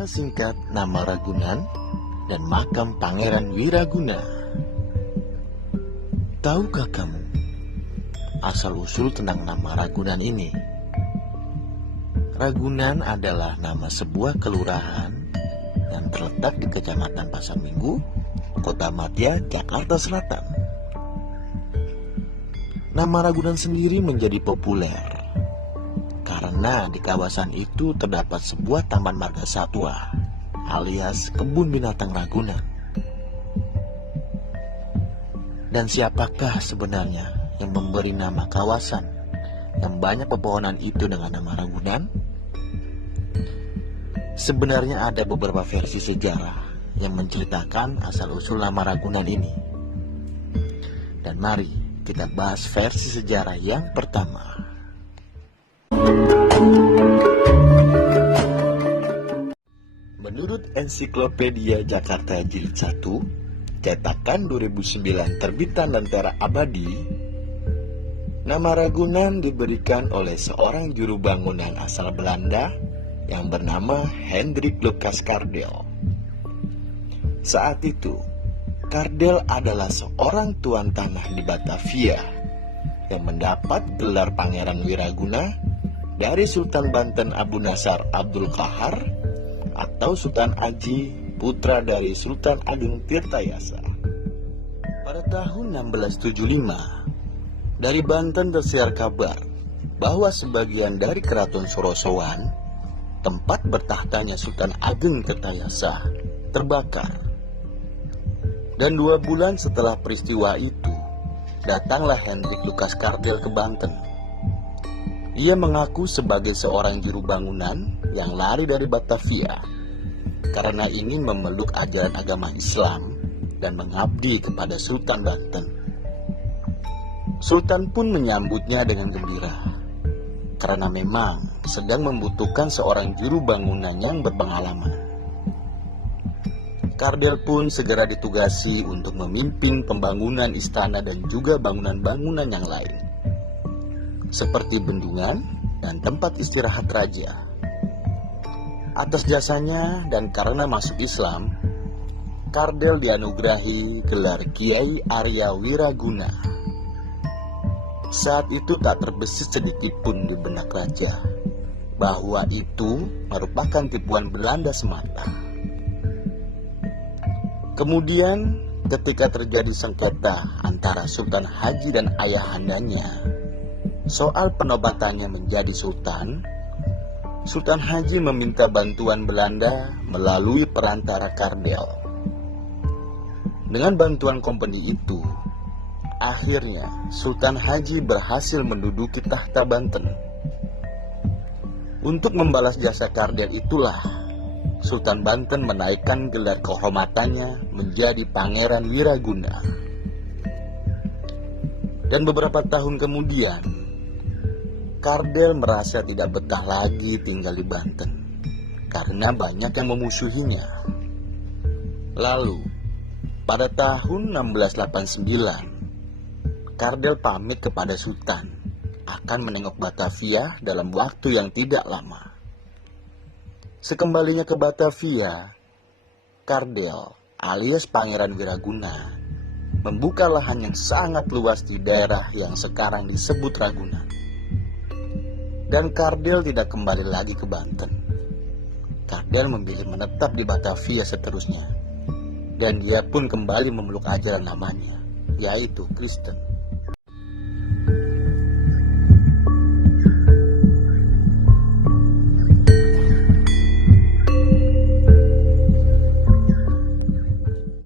Secara singkat, nama Ragunan dan makam Pangeran Wiraguna. Tahukah kamu asal-usul tentang nama Ragunan ini? Ragunan adalah nama sebuah kelurahan yang terletak di Kecamatan Pasar Minggu, Kota Madia, Jakarta Selatan. Nama Ragunan sendiri menjadi populer karena di kawasan itu terdapat sebuah taman marga satwa alias kebun binatang Ragunan. Dan siapakah sebenarnya yang memberi nama kawasan yang banyak pepohonan itu dengan nama Ragunan? Sebenarnya ada beberapa versi sejarah yang menceritakan asal-usul nama Ragunan ini. Dan mari kita bahas versi sejarah yang pertama. Menurut Ensiklopedia Jakarta Jilid 1, cetakan 2009 terbitan Lentera Abadi, nama Ragunan diberikan oleh seorang juru bangunan asal Belanda yang bernama Hendrik Lucas Cardel. Saat itu, Cardel adalah seorang tuan tanah di Batavia yang mendapat gelar Pangeran Wiraguna dari Sultan Banten Abu Nasar Abdul Qahar atau Sultan Aji, putra dari Sultan Ageng Tirtayasa. Pada tahun 1675, dari Banten tersiar kabar bahwa sebagian dari keraton Sorosowan, tempat bertahtanya Sultan Ageng Tirtayasa, terbakar. Dan 2 bulan setelah peristiwa itu, datanglah Hendrik Lucas Cardel ke Banten. Ia mengaku sebagai seorang juru bangunan yang lari dari Batavia karena ingin memeluk ajaran agama Islam dan mengabdi kepada Sultan Banten. Sultan pun menyambutnya dengan gembira karena memang sedang membutuhkan seorang juru bangunan yang berpengalaman. Cardel pun segera ditugasi untuk memimpin pembangunan istana dan juga bangunan-bangunan yang lain, seperti bendungan dan tempat istirahat raja. Atas jasanya dan karena masuk Islam, Cardel dianugerahi gelar Kiai Arya Wiraguna. Saat itu tak terbesit sedikit pun di benak raja bahwa itu merupakan tipuan Belanda semata. Kemudian ketika terjadi sengketa antara Sultan Haji dan ayahandanya soal penobatannya menjadi sultan, Sultan Haji meminta bantuan Belanda melalui perantara Cardel. Dengan bantuan kompeni itu, akhirnya Sultan Haji berhasil menduduki tahta Banten. Untuk membalas jasa Cardel itulah Sultan Banten menaikkan gelar kehormatannya menjadi Pangeran Wiraguna. Dan beberapa tahun kemudian, Cardel merasa tidak betah lagi tinggal di Banten karena banyak yang memusuhinya. Lalu, pada tahun 1689, Cardel pamit kepada Sultan akan menengok Batavia dalam waktu yang tidak lama. Sekembalinya ke Batavia, Cardel alias Pangeran Wiraguna membuka lahan yang sangat luas di daerah yang sekarang disebut Ragunan. Dan Cardel tidak kembali lagi ke Banten. Cardel memilih menetap di Batavia seterusnya. Dan dia pun kembali memeluk ajaran namanya, yaitu Kristen.